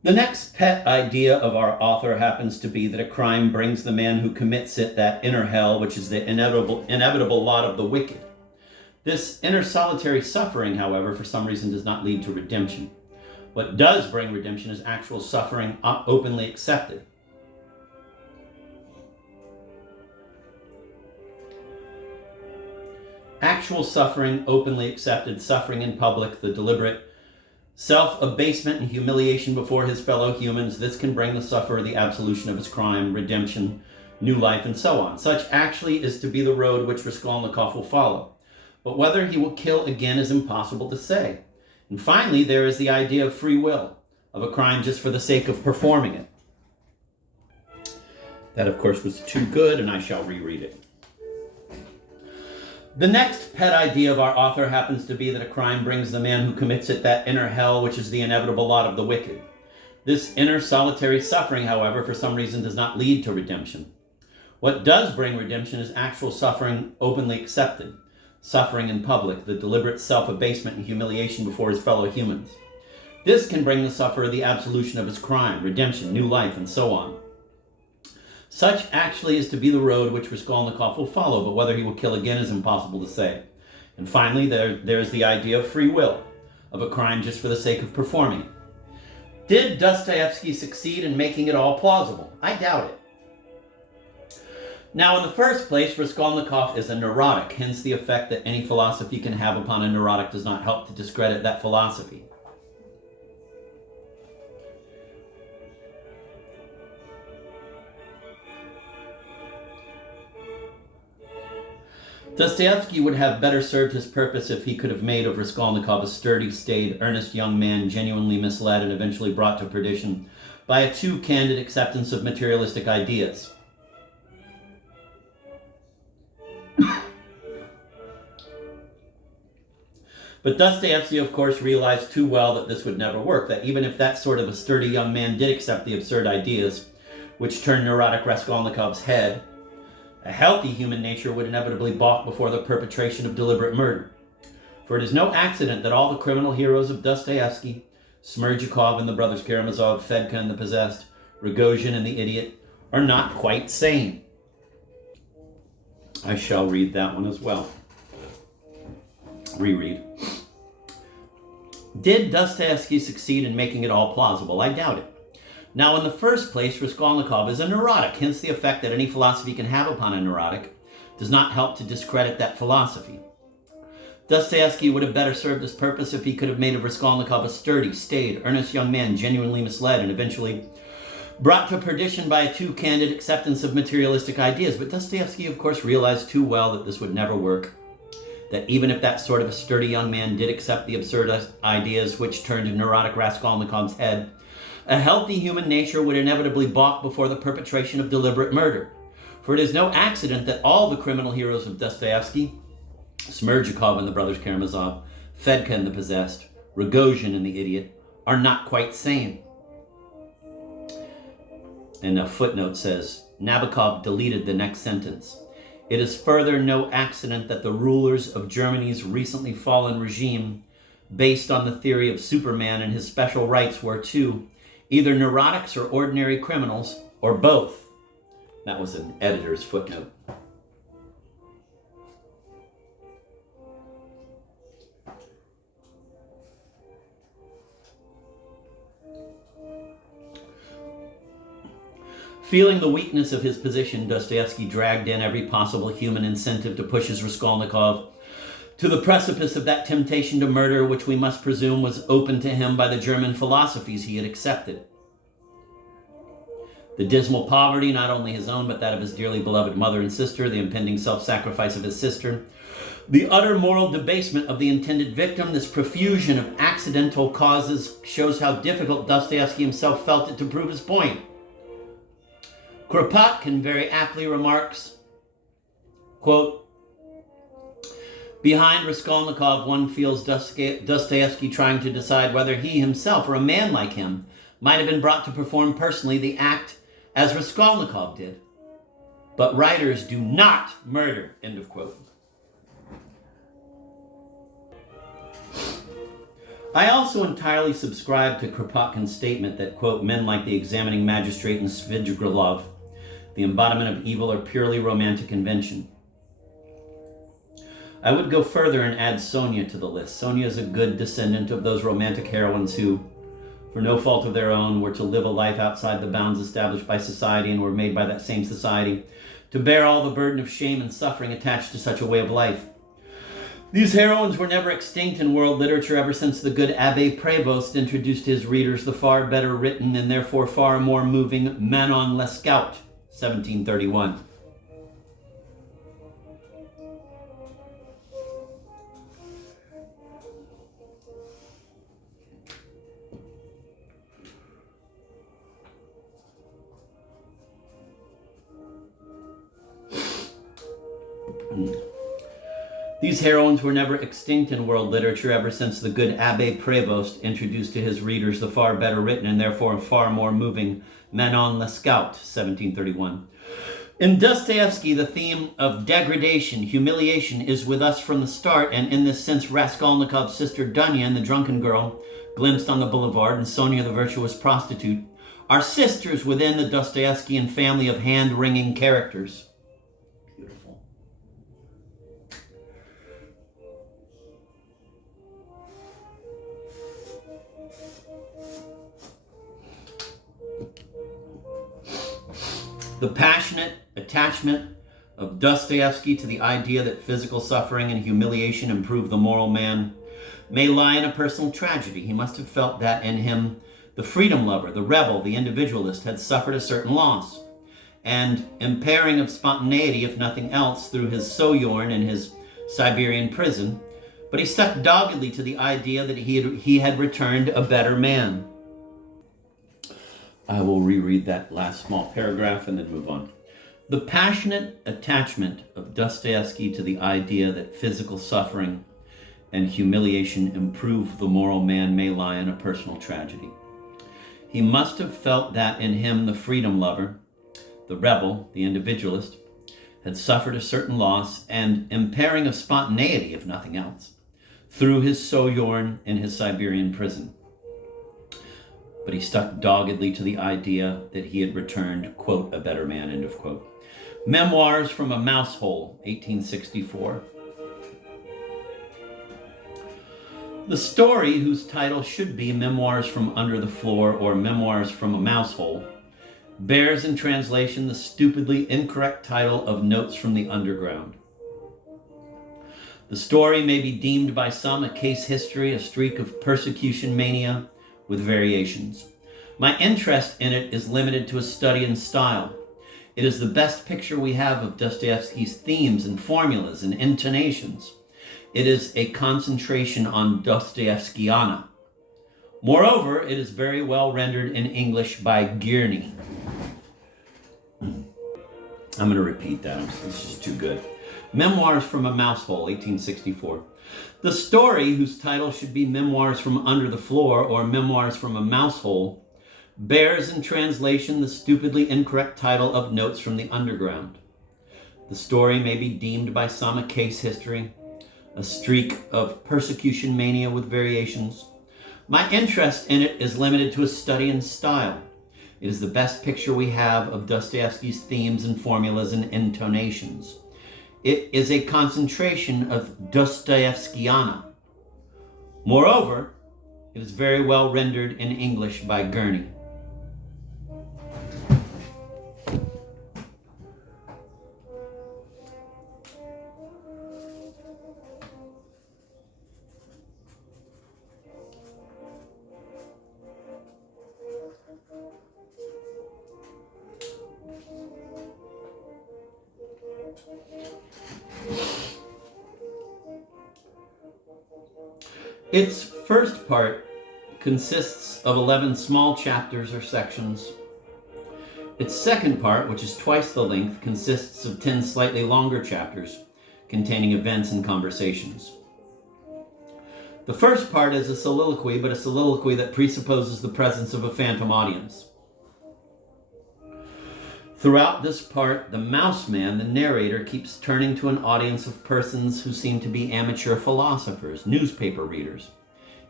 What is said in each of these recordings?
The next pet idea of our author happens to be that a crime brings the man who commits it that inner hell, which is the inevitable lot of the wicked. This inner solitary suffering, however, for some reason does not lead to redemption. What does bring redemption is actual suffering openly accepted. Actual suffering openly accepted, suffering in public, the deliberate self-abasement and humiliation before his fellow humans. This can bring the sufferer the absolution of his crime, redemption, new life, and so on. Such actually is to be the road which Raskolnikov will follow. But whether he will kill again is impossible to say. And finally, there is the idea of free will, of a crime just for the sake of performing it. That, of course, was too good, and I shall reread it. The next pet idea of our author happens to be that a crime brings the man who commits it that inner hell, which is the inevitable lot of the wicked. This inner solitary suffering, however, for some reason does not lead to redemption. What does bring redemption is actual suffering openly accepted, suffering in public, the deliberate self-abasement and humiliation before his fellow humans. This can bring the sufferer the absolution of his crime, redemption, new life, and so on. Such actually is to be the road which Raskolnikov will follow, but whether he will kill again is impossible to say. And finally, there's the idea of free will, of a crime just for the sake of performing it. Did Dostoyevsky succeed in making it all plausible? I doubt it. Now, in the first place, Raskolnikov is a neurotic, hence the effect that any philosophy can have upon a neurotic does not help to discredit that philosophy. Dostoyevsky would have better served his purpose if he could have made of Raskolnikov a sturdy, staid, earnest young man, genuinely misled and eventually brought to perdition by a too candid acceptance of materialistic ideas. But Dostoyevsky, of course, realized too well that this would never work, that even if that sort of a sturdy young man did accept the absurd ideas which turned neurotic Raskolnikov's head, a healthy human nature would inevitably balk before the perpetration of deliberate murder. For it is no accident that all the criminal heroes of Dostoyevsky, Smerdyakov and the brothers Karamazov, Fedka and the Possessed, Rogozhin and the Idiot, are not quite sane. I shall read that one as well. Reread. Did Dostoyevsky succeed in making it all plausible? I doubt it. Now, in the first place, Raskolnikov is a neurotic, hence the effect that any philosophy can have upon a neurotic does not help to discredit that philosophy. Dostoyevsky would have better served his purpose if he could have made of Raskolnikov a sturdy, staid, earnest young man, genuinely misled and eventually brought to perdition by a too candid acceptance of materialistic ideas. But Dostoyevsky, of course, realized too well that this would never work, that even if that sort of a sturdy young man did accept the absurd ideas which turned neurotic Raskolnikov's head, a healthy human nature would inevitably balk before the perpetration of deliberate murder. For it is no accident that all the criminal heroes of Dostoyevsky, Smerdyakov and the brothers Karamazov, Fedka and the Possessed, Rogozhin and the Idiot, are not quite sane. And a footnote says, Nabokov deleted the next sentence. It is further no accident that the rulers of Germany's recently fallen regime, based on the theory of Superman and his special rights, were too either neurotics or ordinary criminals, or both. That was an editor's footnote. Feeling the weakness of his position, Dostoyevsky dragged in every possible human incentive to push his Raskolnikov to the precipice of that temptation to murder which we must presume was open to him by the German philosophies he had accepted. The dismal poverty, not only his own, but that of his dearly beloved mother and sister, the impending self-sacrifice of his sister, the utter moral debasement of the intended victim, this profusion of accidental causes shows how difficult Dostoyevsky himself felt it to prove his point. Kropotkin very aptly remarks, quote, behind Raskolnikov, one feels Dostoyevsky trying to decide whether he himself, or a man like him, might have been brought to perform personally the act as Raskolnikov did. But writers do not murder, end of quote. I also entirely subscribe to Kropotkin's statement that, quote, men like the examining magistrate and Svidrigailov, the embodiment of evil, are purely romantic invention. I would go further and add Sonia to the list. Sonia is a good descendant of those romantic heroines who, for no fault of their own, were to live a life outside the bounds established by society and were made by that same society to bear all the burden of shame and suffering attached to such a way of life. These heroines were never extinct in world literature ever since the good Abbé Prévost introduced his readers the far better written and therefore far more moving Manon Lescaut, 1731. These heroines were never extinct in world literature ever since the good Abbé Prévost introduced to his readers the far better written and therefore far more moving Manon Lescaut, 1731. In Dostoyevsky, the theme of degradation, humiliation is with us from the start, and in this sense Raskolnikov's sister Dunya and the drunken girl glimpsed on the boulevard and Sonia the virtuous prostitute are sisters within the Dostoyevskian family of hand-wringing characters. The passionate attachment of Dostoyevsky to the idea that physical suffering and humiliation improve the moral man may lie in a personal tragedy. He must have felt that in him the freedom lover, the rebel, the individualist had suffered a certain loss, and impairing of spontaneity, if nothing else, through his sojourn in his Siberian prison, but he stuck doggedly to the idea that he had returned a better man. I will reread that last small paragraph and then move on. The passionate attachment of Dostoevsky to the idea that physical suffering and humiliation improve the moral man may lie in a personal tragedy. He must have felt that in him the freedom lover, the rebel, the individualist, had suffered a certain loss and impairing of spontaneity, if nothing else, through his sojourn in his Siberian prison. But he stuck doggedly to the idea that he had returned, quote, a better man, end of quote. Memoirs from a Mouse Hole, 1864. The story, whose title should be Memoirs from Under the Floor or Memoirs from a Mouse Hole, bears in translation the stupidly incorrect title of Notes from the Underground. The story may be deemed by some a case history, a streak of persecution mania, with variations. My interest in it is limited to a study in style. It is the best picture we have of Dostoevsky's themes and formulas and intonations. It is a concentration on Dostoyevskiana. Moreover, it is very well rendered in English by Gurney. I'm going to repeat that. It's just too good. Memoirs from a Mouse Hole, 1864. The story, whose title should be Memoirs from Under the Floor or Memoirs from a Mouse Hole, bears in translation the stupidly incorrect title of Notes from the Underground. The story may be deemed by some a case history, a streak of persecution mania with variations. My interest in it is limited to a study in style. It is the best picture we have of Dostoevsky's themes and formulas and intonations. It is a concentration of Dostoyevskiana. Moreover, it is very well rendered in English by Gurney. Its first part consists of 11 small chapters or sections. Its second part, which is twice the length, consists of 10 slightly longer chapters containing events and conversations. The first part is a soliloquy, but a soliloquy that presupposes the presence of a phantom audience. Throughout this part, the mouse man, the narrator, keeps turning to an audience of persons who seem to be amateur philosophers, newspaper readers.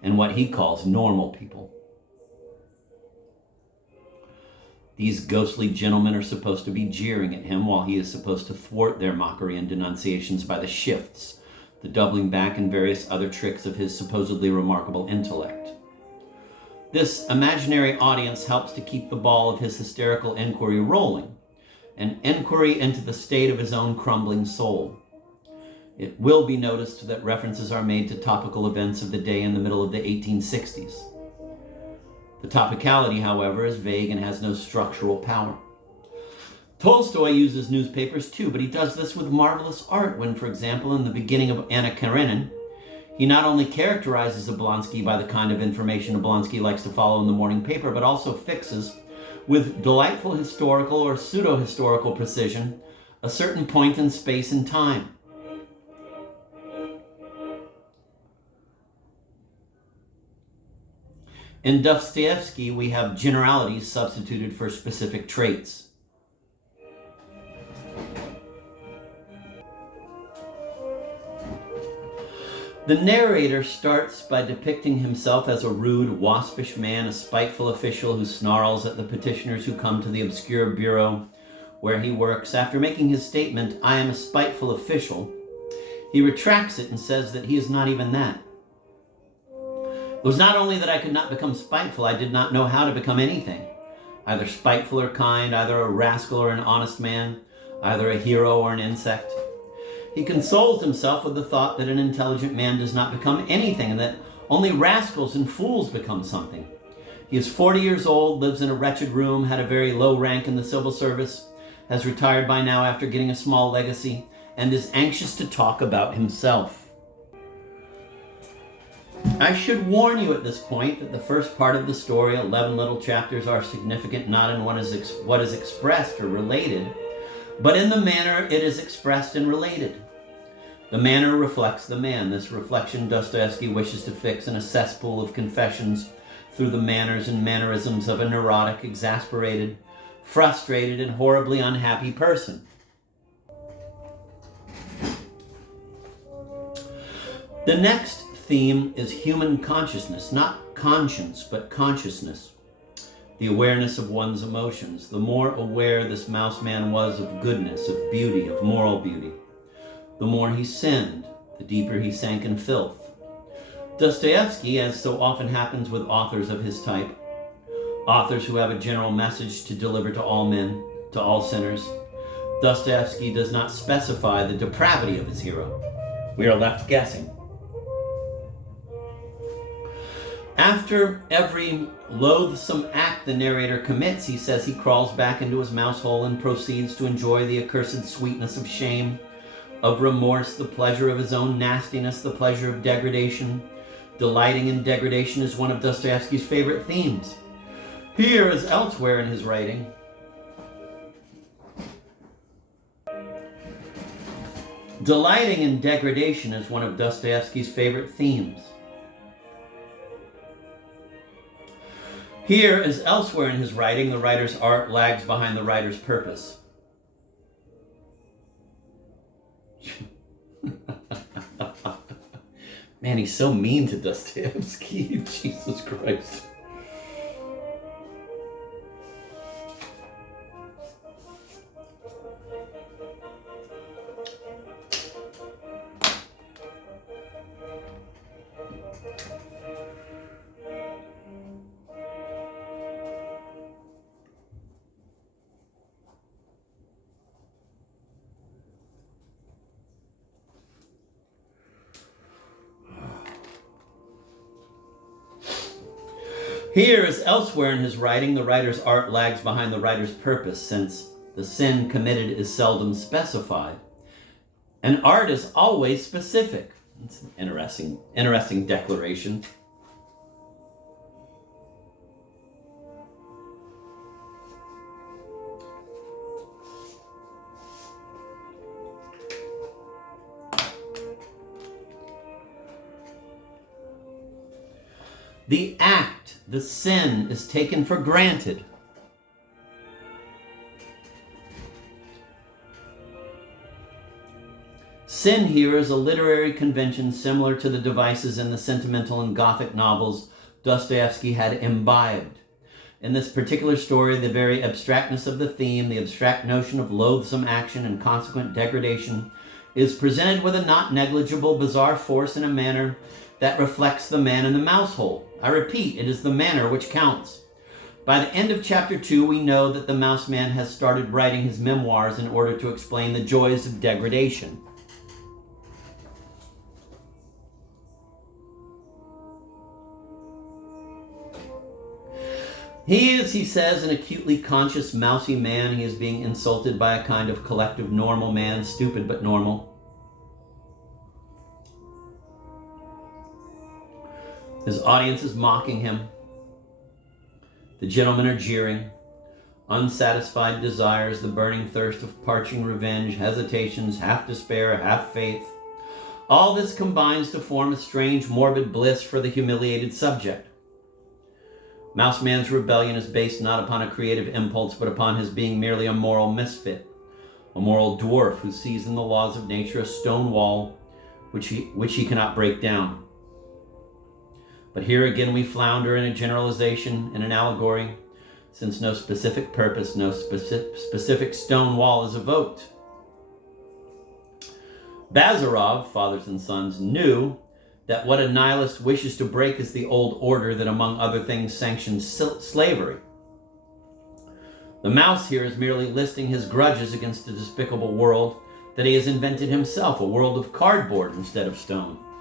and what he calls normal people. These ghostly gentlemen are supposed to be jeering at him, while he is supposed to thwart their mockery and denunciations by the shifts, the doubling back, and various other tricks of his supposedly remarkable intellect. This imaginary audience helps to keep the ball of his hysterical inquiry rolling, an inquiry into the state of his own crumbling soul. It will be noticed that references are made to topical events of the day in the middle of the 1860s. The topicality, however, is vague and has no structural power. Tolstoy uses newspapers too, but he does this with marvelous art when, for example, in the beginning of Anna Karenina, he not only characterizes Oblonsky by the kind of information Oblonsky likes to follow in the morning paper, but also fixes, with delightful historical or pseudo-historical precision, a certain point in space and time. In Dostoyevsky, we have generalities substituted for specific traits. The narrator starts by depicting himself as a rude, waspish man, a spiteful official who snarls at the petitioners who come to the obscure bureau where he works. After making his statement, "I am a spiteful official," he retracts it and says that he is not even that. It was not only that I could not become spiteful, I did not know how to become anything. Either spiteful or kind, either a rascal or an honest man, either a hero or an insect. He consoles himself with the thought that an intelligent man does not become anything, and that only rascals and fools become something. He is 40 years old, lives in a wretched room, had a very low rank in the civil service, has retired by now after getting a small legacy, and is anxious to talk about himself. I should warn you at this point that the first part of the story, 11 little chapters, are significant not in what is expressed or related, but in the manner it is expressed and related. The manner reflects the man. This reflection Dostoyevsky wishes to fix in a cesspool of confessions through the manners and mannerisms of a neurotic, exasperated, frustrated, and horribly unhappy person. The next theme is human consciousness, not conscience, but consciousness. The awareness of one's emotions. The more aware this mouse man was of goodness, of beauty, of moral beauty, the more he sinned, the deeper he sank in filth. Dostoyevsky, as so often happens with authors of his type, authors who have a general message to deliver to all men, to all sinners, Dostoyevsky does not specify the depravity of his hero. We are left guessing. After every loathsome act the narrator commits, he says he crawls back into his mouse hole and proceeds to enjoy the accursed sweetness of shame, of remorse, the pleasure of his own nastiness, the pleasure of degradation. Delighting in degradation is one of Dostoyevsky's favorite themes. Here, as elsewhere in his writing, delighting in degradation is one of Dostoyevsky's favorite themes. Here, as elsewhere in his writing, the writer's art lags behind the writer's purpose. Man, he's so mean to Dostoyevsky. Jesus Christ. Here, as elsewhere in his writing, the writer's art lags behind the writer's purpose, since the sin committed is seldom specified, and art is always specific. It's an interesting declaration. The act, the sin, is taken for granted. Sin here is a literary convention similar to the devices in the sentimental and Gothic novels Dostoyevsky had imbibed. In this particular story, the very abstractness of the theme, the abstract notion of loathsome action and consequent degradation, is presented with a not negligible, bizarre force in a manner that reflects the man in the mouse hole. I repeat, it is the manner which counts. By the end of chapter 2, we know that the mouse man has started writing his memoirs in order to explain the joys of degradation. He is, he says, an acutely conscious mousy man. He is being insulted by a kind of collective normal man, stupid but normal. His audience is mocking him. The gentlemen are jeering. Unsatisfied desires, the burning thirst of parching revenge, hesitations, half despair, half faith. All this combines to form a strange morbid bliss for the humiliated subject. Mouseman's rebellion is based not upon a creative impulse, but upon his being merely a moral misfit, a moral dwarf who sees in the laws of nature a stone wall which he cannot break down. But here again we flounder in a generalization, in an allegory, since no specific purpose, no specific stone wall is evoked. Bazarov, Fathers and Sons, knew that what a nihilist wishes to break is the old order that, among other things, sanctions slavery. The mouse here is merely listing his grudges against the despicable world that he has invented himself, a world of cardboard instead of stone.